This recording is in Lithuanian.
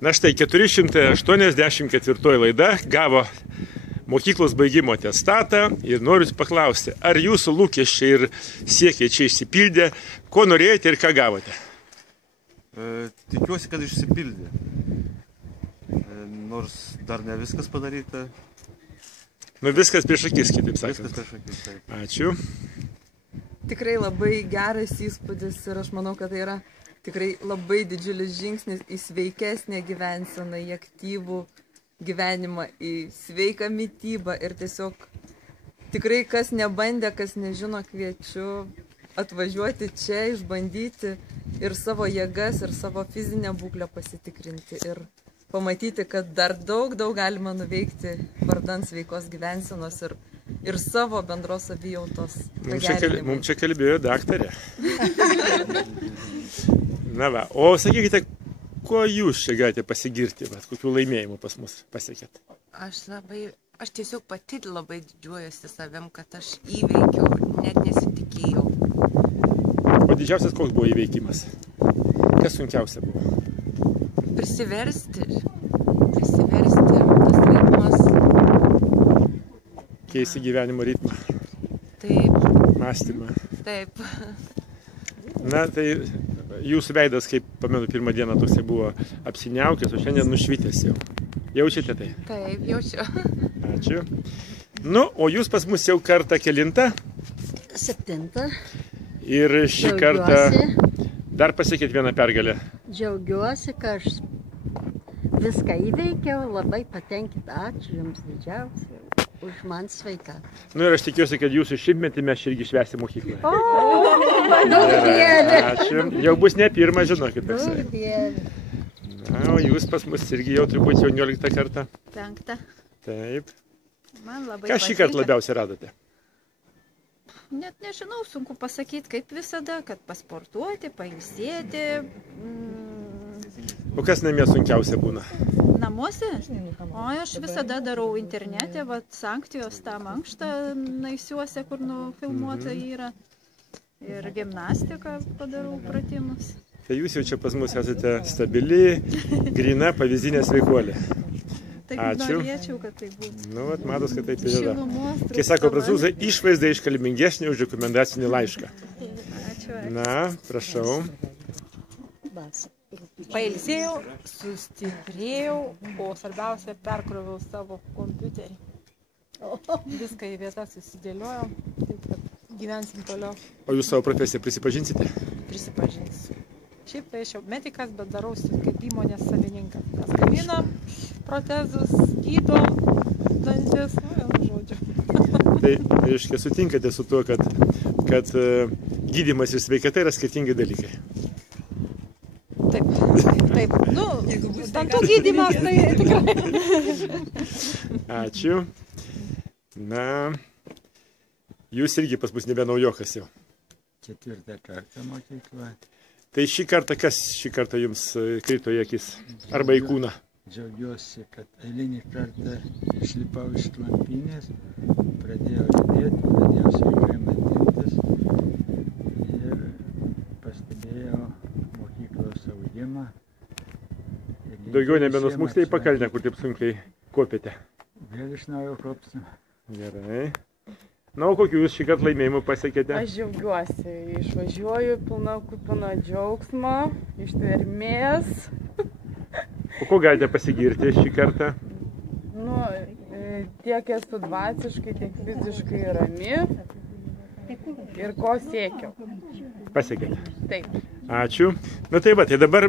Na štai, 484 laida gavo mokyklos baigimo atestatą ir noriu paklausti, ar jūsų lūkesčiai ir siekiai čia išsipildė, ko norėjote ir ką gavote? Tikiuosi, kad išsipildė. Nors dar ne viskas padaryta. Nu viskas prieš akis, kitaip sakant. Viskas prieš akis, taip. Ačiū. Tikrai labai geras įspūdis ir aš manau, kad tai yra tikrai labai didžiulis žingsnis į sveikesnę gyvenseną, į aktyvų gyvenimą, į sveiką mitybą ir tiesiog tikrai kas nebandė, kas nežino, kviečiu atvažiuoti čia, išbandyti ir savo jėgas, ir savo fizinę būklę pasitikrinti ir pamatyti, kad dar daug galima nuveikti vardan sveikos gyvensenos ir savo bendros savijautos pagerinimui. Mums čia kalbėjo daktarė. Na va, o sakykite, kuo jūs čia galite pasigirti, kokių laimėjimų pas mus pasiekėt? Aš tiesiog pati labai didžiuojuosi savim, kad aš įveikiau, net nesitikėjau. O didžiausias koks buvo įveikimas? Kas sunkiausia buvo? Prisiversti, tas ritmas. Keisti gyvenimo ritmą. Taip. Mąstymą. Taip. Na, tai jūsų veidas, kaip pamenu, pirmą dieną toksai buvo apsiniaukęs, o šiandien nušvitęs jau. Jaučiate tai? Taip, jaučiu. Ačiū. Nu, o jūs pas mus jau kartą kelintą? 7. Ir šį kartą dar pasiekėt vieną pergalę. Džiaugiuosi, kad aš viską įveikiau, labai patenkinta. Ačiū Jums didžiausiai už man sveikatą. Nu ir aš tikiuosi, kad jūsų šimtmetį mes irgi švęsim mokykloje. Daug dievė. Ačiū. Jau bus ne pirmą, žinokit. Daug dievė. Na, o jūs pas mus irgi jau turbūt 11 kartą. 5. Taip. Man labai Ką šį kartą labiausiai radote? Net nežinau, sunku pasakyti, kaip visada, kad pasportuoti, pailsėti. O kas namie sunkiausia būna? Namuose? O aš visada darau internete, sankcijos tą mankštą naisiuose, kur nufilmuota yra. Ir gimnastiką padarau pratimus. Tai jūs jau čia pas mus esate stabili, grina, pavyzdinė sveikuolė. Taip norėčiau, kad tai būtų. Nu, matos, kad taip ir yra. Kai sako prancūzai, išvaizda iškalbingesnė už rekomendacinį laišką. Ačiū. Na, prašau. Pailsėjau, sustiprėjau, o svarbiausia, perkroviau savo kompiuterį. Viską į vietą susidėliojau, taip kad gyvensim toliau. O jūs savo profesiją prisipažinsite? Prisipažinsiu. Šiaip tai aš jau medikas, bet darausi kaip įmonės savininkas. Mes gaminam protezus, gydom, dantis, žodžiu. Tai reiškia, sutinkate su tuo, kad gydymas ir sveikata yra skirtingi dalykai? Taip. Nu, dantų gydymas tai tikrai. Ačiū. Na, jūs irgi pas mus nebe naujokas jau. 4. kartą mokykla. Tai šį kartą kas šį kartą jums krito į akis? Arba į kūną? Džiaugiuosi, kad eilinį kartą išlipau iš klampynės, pradėjau judėti, pradėjau sveikai maitintis ir pastebėjau mokyklos augimą. Daugiau nebenusmuksite į pakalnę, kur taip sunkiai kopėte? Vėl iš naujo kopsiu. Gerai. Na, o kokių jūs šį kartą laimėjimų pasiekėte? Aš džiaugiuosi, išvažiuoju kupina džiaugsmo, ištvermės. O ko galite pasigirti šį kartą? Nu, tiek esu dvasiškai, tiek fiziškai rami ir ko siekiau. Pasiekėte? Taip. Ačiū. Na tai va, tai dabar